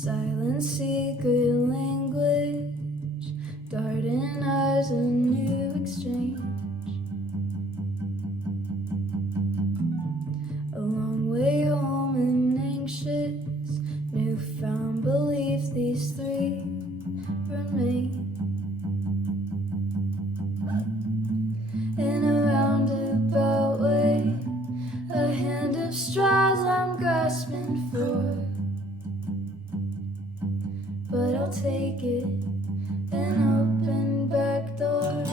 Silent secret language, darting eyes, a new exchange. A long way home and anxious, newfound belief, these three remain. In a roundabout way, a hand of straws I'm grasping for, but I'll take it, an open back door.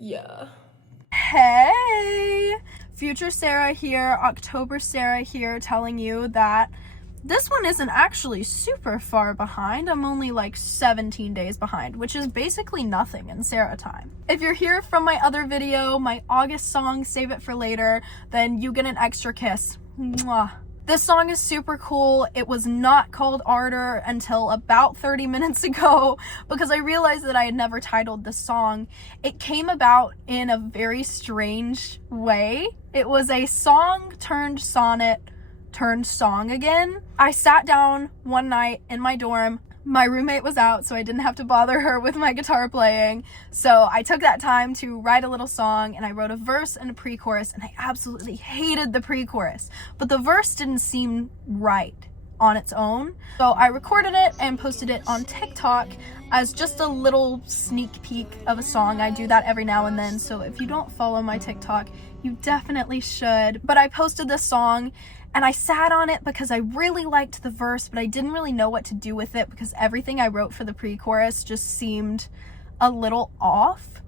Yeah. Hey! Future Sarah here, October Sarah here, telling you that this one isn't actually super far behind. I'm only like 17 days behind, which is basically nothing in Sarah time. If you're here from my other video, my August song, Save It For Later, then you get an extra kiss. Mwah. This song is super cool. It was not called Ardor until about 30 minutes ago because I realized that I had never titled the song. It came about in a very strange way. It was a song-turned-sonnet-turned-song-again. I sat down one night in my dorm. My roommate was out, so I didn't have to bother her with my guitar playing. So I took that time to write a little song, and I wrote a verse and a pre-chorus, and I absolutely hated the pre-chorus. But the verse didn't seem right on its own. So I recorded it and posted it on TikTok as just a little sneak peek of a song. I do that every now and then, so if you don't follow my TikTok, you definitely should. But I posted this song, and I sat on it because I really liked the verse, but I didn't really know what to do with it because everything I wrote for the pre-chorus just seemed a little off.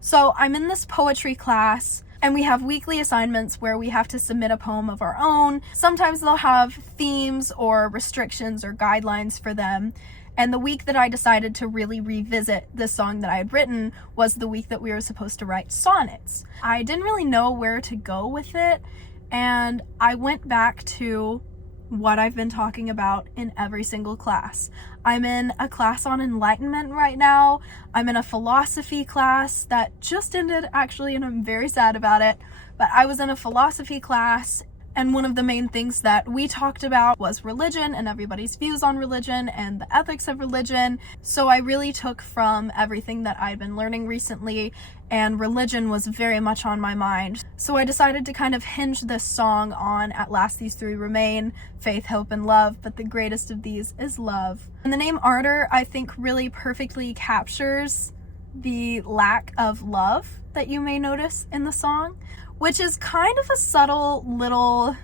So I'm in this poetry class, and we have weekly assignments where we have to submit a poem of our own. Sometimes they'll have themes or restrictions or guidelines for them. And the week that I decided to really revisit this song that I had written was the week that we were supposed to write sonnets. I didn't really know where to go with it, and I went back to what I've been talking about in every single class. I'm in a class on enlightenment right now. I'm in a philosophy class that just ended actually, and I'm very sad about it. But I was in a philosophy class, and one of the main things that we talked about was religion and everybody's views on religion and the ethics of religion. So I really took from everything that I'd been learning recently, and religion was very much on my mind. So I decided to kind of hinge this song on At Last These Three Remain, faith, hope, and love, but the greatest of these is love. And the name Ardor, I think, really perfectly captures the lack of love that you may notice in the song, which is kind of a subtle little,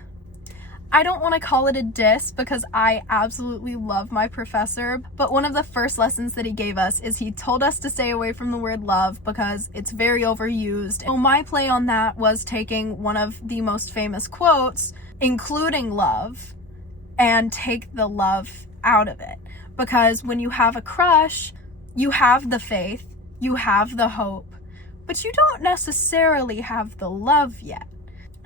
I don't want to call it a diss because I absolutely love my professor, but one of the first lessons that he gave us is he told us to stay away from the word love because it's very overused. So my play on that was taking one of the most famous quotes, including love, and take the love out of it. because when you have a crush, you have the faith, you have the hope, but you don't necessarily have the love yet.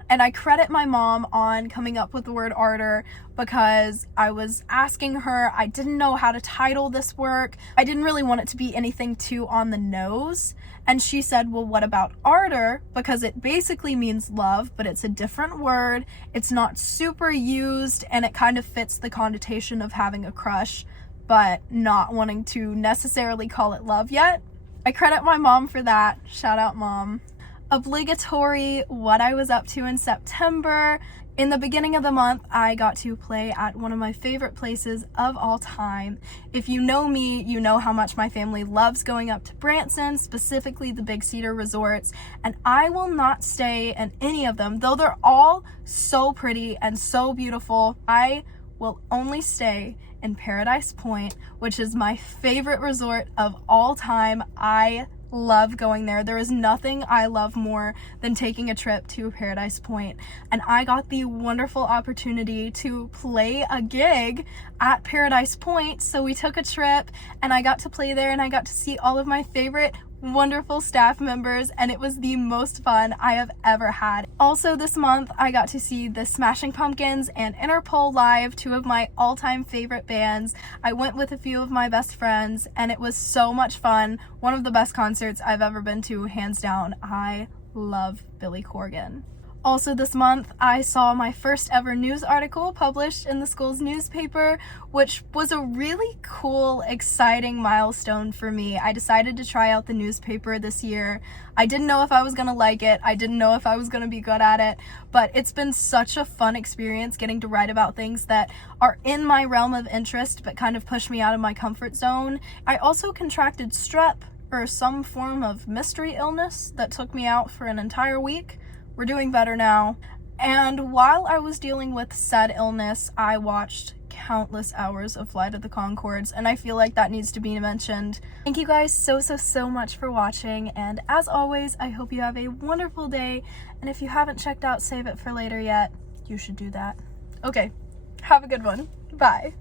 And I credit my mom on coming up with the word ardor because I was asking her, I didn't know how to title this work. I didn't really want it to be anything too on the nose. And she said, well, what about ardor? Because it basically means love, but it's a different word. It's not super used, and it kind of fits the connotation of having a crush, but not wanting to necessarily call it love yet. I credit my mom for that. Shout out, Mom. Obligatory what I was up to in September. In the beginning of the month, I got to play at one of my favorite places of all time. If you know me, you know how much my family loves going up to Branson, specifically the Big Cedar resorts, and I will not stay in any of them. Though they're all so pretty and so beautiful, I will only stay in Paradise Point, which is my favorite resort of all time. I love going there. There is nothing I love more than taking a trip to Paradise Point, and I got the wonderful opportunity to play a gig at Paradise Point. So we took a trip and I got to play there, and I got to see all of my favorite wonderful staff members, and it was the most fun I have ever had. Also this month, I got to see the Smashing Pumpkins and Interpol live, two of my all-time favorite bands. I went with a few of my best friends, and it was so much fun. One of the best concerts I've ever been to, hands down. I love Billy Corgan. Also this month, I saw my first ever news article published in the school's newspaper, which was a really cool, exciting milestone for me. I decided to try out the newspaper this year. I didn't know if I was gonna like it. I didn't know if I was gonna be good at it, but it's been such a fun experience getting to write about things that are in my realm of interest, but kind of push me out of my comfort zone. I also contracted strep, or some form of mystery illness, that took me out for an entire week. We're doing better now. And while I was dealing with said illness, I watched countless hours of Flight of the Conchords, and I feel like that needs to be mentioned. Thank you guys so much for watching, and as always, I hope you have a wonderful day, and if you haven't checked out Save It for Later yet, you should do that. Okay, have a good one. Bye.